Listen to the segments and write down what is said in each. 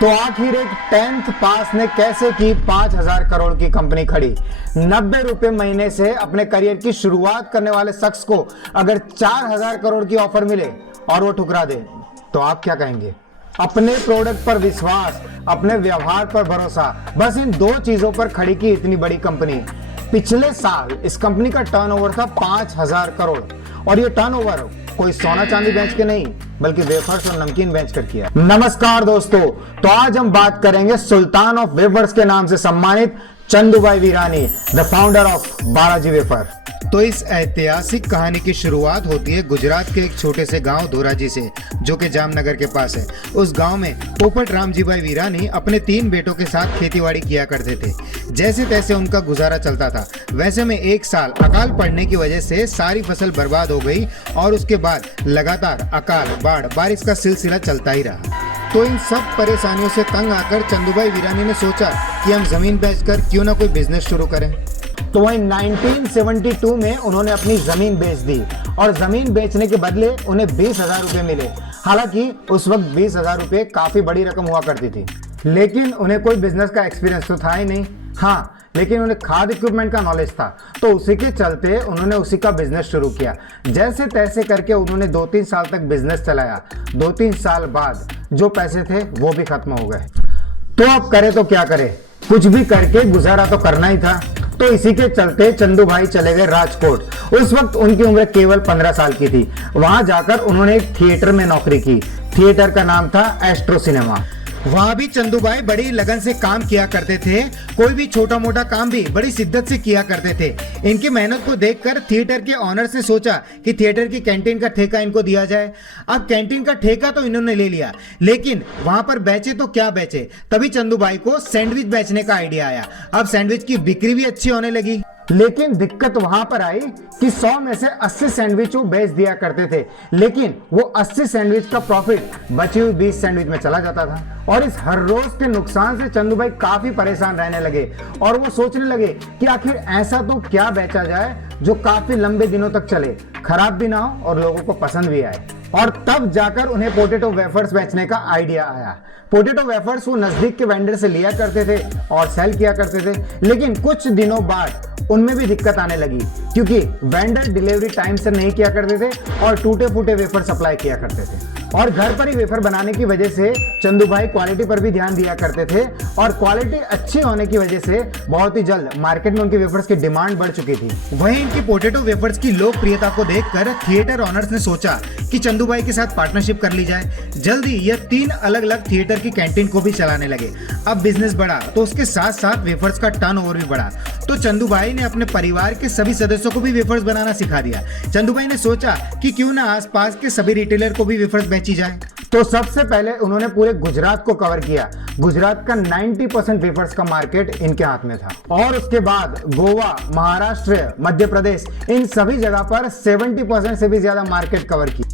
तो आखिर एक 10th पास ने कैसे की 5,000 करोड़ की कंपनी खड़ी। 90 रुपए महीने से अपने करियर की शुरुआत करने वाले शख्स को अगर 4,000 करोड़ की ऑफर मिले और वो ठुकरा दे तो आप क्या कहेंगे? अपने प्रोडक्ट पर विश्वास, अपने व्यवहार पर भरोसा, बस इन दो चीजों पर खड़ी की इतनी बड़ी कंपनी। पिछले साल इस कंपनी का टर्नओवर था 5,000 करोड़ और ये टर्नओवर कोई सोना चांदी बेच के नहीं बल्कि वेफर्स और नमकीन बेच कर किया। नमस्कार दोस्तों, तो आज हम बात करेंगे सुल्तान ऑफ वेफर्स के नाम से सम्मानित Chandubhai Virani, the founder of Balaji wafer. तो इस ऐतिहासिक कहानी की शुरुआत होती है गुजरात के एक छोटे से गांव धोराजी से, जो कि जामनगर के पास है। उस गांव में पोपट रामजीभाई वीरानी अपने 3 बेटों के साथ खेतीबाड़ी किया करते थे। जैसे तैसे उनका गुजारा चलता था। वैसे में एक साल अकाल पड़ने की वजह से सारी फसल बर्बाद हो गई और उसके बाद लगातार अकाल, बाढ़, बारिश का सिलसिला चलता ही रहा। तो इन सब परेशानियों से तंग आकर चंदूभाई वीरानी ने सोचा कि हम जमीन बेचकर क्यों ना कोई बिजनेस शुरू करें। तो वहीं 1972 में उन्होंने अपनी जमीन बेच दी और जमीन बेचने के बदले उन्हें 20,000 रुपए मिले। हालांकि उस वक्त 20,000 रुपए काफी बड़ी रकम हुआ करती थी, लेकिन उन्हें कोई बिजनेस का एक्सपीरियंस तो था ही नहीं। हाँ, लेकिन उन्हें खाद इक्विपमेंट का नॉलेज था, तो उसी के चलते उन्होंने उसी का बिजनेस शुरू किया। जैसे तैसे करके उन्होंने 2-3 साल तक बिजनेस चलाया। 2-3 साल बाद जो पैसे थे वो भी खत्म हो गए। तो अब करे तो क्या करे, कुछ भी करके गुजारा तो करना ही था। तो इसी के चलते चंदूभाई चले गए राजकोट। उस वक्त उनकी उम्र केवल 15 साल की थी। वहां जाकर उन्होंने एक थिएटर में नौकरी की। थिएटर का नाम था एस्ट्रो सिनेमा। वहां भी चंदूभाई बड़ी लगन से काम किया करते थे। कोई भी छोटा मोटा काम भी बड़ी शिद्दत से किया करते थे। इनकी मेहनत को देखकर थिएटर के ऑनर्स ने सोचा कि थिएटर की कैंटीन का ठेका इनको दिया जाए। अब कैंटीन का ठेका तो इन्होंने ले लिया, लेकिन वहां पर बेचे तो क्या बेचे। तभी चंदूभाई को सैंडविच बेचने का आइडिया आया। अब सैंडविच की बिक्री भी अच्छी होने लगी। लेकिन दिक्कत वहां पर आई कि 100 में से 80 सैंडविच वो बेच दिया करते थे, लेकिन वो 80 सैंडविच का प्रॉफिट बची हुई 20 सैंडविच में चला जाता था। और इस हर रोज के नुकसान से चंदूभाई काफी परेशान रहने लगे और वो सोचने लगे कि आखिर ऐसा तो क्या बेचा जाए जो काफी लंबे दिनों तक चले, खराब भी ना हो और लोगों को पसंद भी आए। और तब जाकर उन्हें पोटैटो वेफर्स बेचने का आइडिया आया। पोटैटो वेफर्स वो नजदीक के वेंडर से लिया करते थे और सेल किया करते थे, लेकिन कुछ दिनों बाद उनमें भी दिक्कत आने लगी, क्योंकि वेंडर डिलीवरी टाइम से नहीं किया करते थे और टूटे फूटे वेफर सप्लाई किया करते थे। और घर पर ही वेफर बनाने की वजह से चंदूभाई क्वालिटी पर भी ध्यान दिया करते थे और क्वालिटी अच्छी होने की वजह से बहुत ही जल्द मार्केट में उनके वेफर्स की डिमांड बढ़ चुकी थी। वहीं इनकी पोटैटो वेफर्स की लोकप्रियता को देखकर थिएटर ऑनर्स ने सोचा कि चंदूभाई के साथ पार्टनरशिप कर ली जाए। जल्दी यह 3 अलग अलग थिएटर की कैंटीन को भी चलाने लगे। अब बिजनेस बढ़ा तो उसके साथ साथ वेफर्स का टर्नओवर भी बढ़ा। तो चंदूभाई ने अपने परिवार के सभी सदस्यों को भी वेफर्स बनाना सिखा दिया। चंदूभाई ने सोचा कि क्यों ना आसपास के सभी रिटेलर को भी वेफर्स बेची जाए। तो सबसे पहले उन्होंने पूरे गुजरात को कवर किया। गुजरात का 90% वेफर्स का मार्केट इनके हाथ में था। और उसके बाद गोवा, महाराष्ट्र, मध्य प्रदेश, इन सभी जगह पर 70% से भी ज्यादा मार्केट कवर की।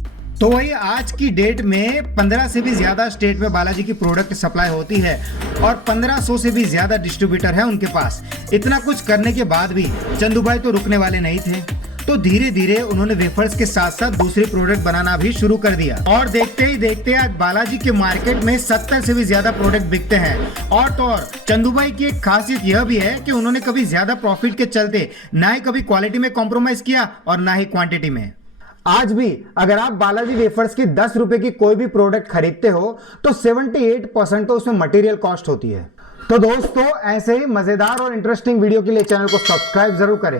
तो वही आज की डेट में 15 से भी ज्यादा स्टेट में बालाजी की प्रोडक्ट सप्लाई होती है और 1500 से भी ज्यादा डिस्ट्रीब्यूटर है उनके पास। इतना कुछ करने के बाद भी चंदूभाई तो रुकने वाले नहीं थे। तो धीरे धीरे उन्होंने वेफर्स के साथ साथ दूसरे प्रोडक्ट बनाना भी शुरू कर दिया और देखते ही देखते आज बालाजी के मार्केट में 70 से भी ज्यादा प्रोडक्ट बिकते हैं। और तो और चंदूभाई की एक खासियत यह भी है कि उन्होंने कभी ज्यादा प्रॉफिट के चलते ना ही कभी क्वालिटी में कॉम्प्रोमाइज किया और ना ही क्वांटिटी में। आज भी अगर आप बालाजी वेफर्स की 10 रुपए की कोई भी प्रोडक्ट खरीदते हो तो 78% तो उसमें मटेरियल कॉस्ट होती है। तो दोस्तों, ऐसे ही मजेदार और इंटरेस्टिंग वीडियो के लिए चैनल को सब्सक्राइब जरूर करें।